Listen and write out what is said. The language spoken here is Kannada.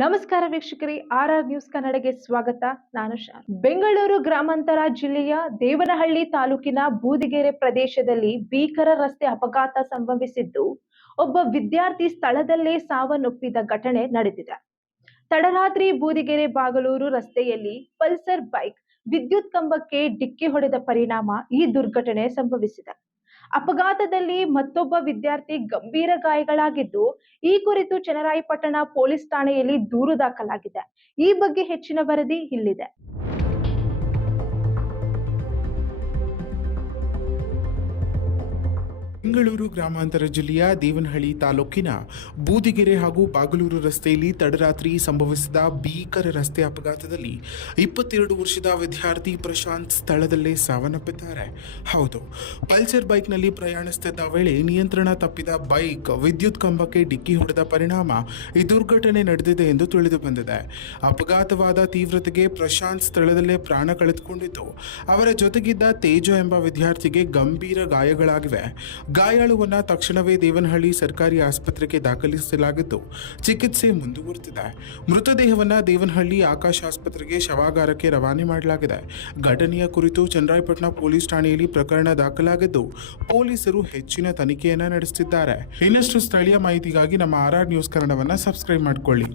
ನಮಸ್ಕಾರ ವೀಕ್ಷಕರೇ, ಆರ್ ನ್ಯೂಸ್ ಕನ್ನಡಗೆ ಸ್ವಾಗತ. ನಾನು ಶಾನ್. ಬೆಂಗಳೂರು ಗ್ರಾಮಾಂತರ ಜಿಲ್ಲೆಯ ದೇವನಹಳ್ಳಿ ತಾಲೂಕಿನ ಬೂದಿಗೆರೆ ಪ್ರದೇಶದಲ್ಲಿ ಭೀಕರ ರಸ್ತೆ ಅಪಘಾತ ಸಂಭವಿಸಿದ್ದು, ಒಬ್ಬ ವಿದ್ಯಾರ್ಥಿ ಸ್ಥಳದಲ್ಲೇ ಸಾವನ್ನಪ್ಪಿದ ಘಟನೆ ನಡೆದಿದೆ. ತಡರಾತ್ರಿ ಬೂದಿಗೆರೆ ಬಾಗಲೂರು ರಸ್ತೆಯಲ್ಲಿ ಪಲ್ಸರ್ ಬೈಕ್ ವಿದ್ಯುತ್ ಕಂಬಕ್ಕೆ ಡಿಕ್ಕಿ ಹೊಡೆದ ಪರಿಣಾಮ ಈ ದುರ್ಘಟನೆ ಸಂಭವಿಸಿದೆ. ಅಪಘಾತದಲ್ಲಿ ಮತ್ತೊಬ್ಬ ವಿದ್ಯಾರ್ಥಿ ಗಂಭೀರ ಗಾಯಗಳಾಗಿದ್ದು, ಈ ಕುರಿತು ಚನ್ನರಾಯಪಟ್ಟಣ ಪೊಲೀಸ್ ಠಾಣೆಯಲ್ಲಿ ದೂರು ದಾಖಲಾಗಿದೆ. ಈ ಬಗ್ಗೆ ಹೆಚ್ಚಿನ ವರದಿ ಇಲ್ಲಿದೆ. ಬೆಂಗಳೂರು ಗ್ರಾಮಾಂತರ ಜಿಲ್ಲೆಯ ದೇವನಹಳ್ಳಿ ತಾಲೂಕಿನ ಬೂದಿಗೆರೆ ಹಾಗೂ ಬಾಗಲೂರು ರಸ್ತೆಯಲ್ಲಿ ತಡರಾತ್ರಿ ಸಂಭವಿಸಿದ ಭೀಕರ ರಸ್ತೆ ಅಪಘಾತದಲ್ಲಿ 22 ವರ್ಷದ ವಿದ್ಯಾರ್ಥಿ ಪ್ರಶಾಂತ್ ಸ್ಥಳದಲ್ಲೇ ಸಾವನ್ನಪ್ಪಿದ್ದಾರೆ. ಹೌದು, ಪಲ್ಸರ್ ಬೈಕ್ನಲ್ಲಿ ಪ್ರಯಾಣಿಸುತ್ತಿದ್ದ ವೇಳೆ ನಿಯಂತ್ರಣ ತಪ್ಪಿದ ಬೈಕ್ ವಿದ್ಯುತ್ ಕಂಬಕ್ಕೆ ಡಿಕ್ಕಿ ಹೊಡೆದ ಪರಿಣಾಮ ಈ ದುರ್ಘಟನೆ ನಡೆದಿದೆ ಎಂದು ತಿಳಿದು ಬಂದಿದೆ. ಅಪಘಾತವಾದ ತೀವ್ರತೆಗೆ ಪ್ರಶಾಂತ್ ಸ್ಥಳದಲ್ಲೇ ಪ್ರಾಣ ಕಳೆದುಕೊಂಡಿದ್ದು, ಅವರ ಜೊತೆಗಿದ್ದ ತೇಜ ಎಂಬ ವಿದ್ಯಾರ್ಥಿಗೆ ಗಂಭೀರ ಗಾಯಗಳಾಗಿವೆ. ಗಾಯಾಳುವನ್ನ ತಕ್ಷಣವೇ ದೇವನಹಳ್ಳಿ ಸರ್ಕಾರಿ ಆಸ್ಪತ್ರೆಗೆ ದಾಖಲಿಸಲಾಗಿದ್ದು, ಚಿಕಿತ್ಸೆ ಮುಂದುವರೆದಿದೆ. ಮೃತದೇಹವನ್ನು ದೇವನಹಳ್ಳಿ ಆಕಾಶ್ ಆಸ್ಪತ್ರೆಗೆ ಶವಾಗಾರಕ್ಕೆ ರವಾನೆ ಮಾಡಲಾಗಿದೆ. ಘಟನೆಯ ಕುರಿತು ಚನ್ನರಾಯಪಟ್ಟಣ ಪೊಲೀಸ್ ಠಾಣೆಯಲ್ಲಿ ಪ್ರಕರಣ ದಾಖಲಾಗಿದ್ದು, ಪೊಲೀಸರು ಹೆಚ್ಚಿನ ತನಿಖೆಯನ್ನು ನಡೆಸುತ್ತಿದ್ದಾರೆ. ಇನ್ನಷ್ಟು ಸ್ಥಳೀಯ ಮಾಹಿತಿಗಾಗಿ ನಮ್ಮ ಆರ್ ನ್ಯೂಸ್ ಕನ್ನಡವನ್ನು ಸಬ್ಸ್ಕ್ರೈಬ್ ಮಾಡಿಕೊಳ್ಳಿ.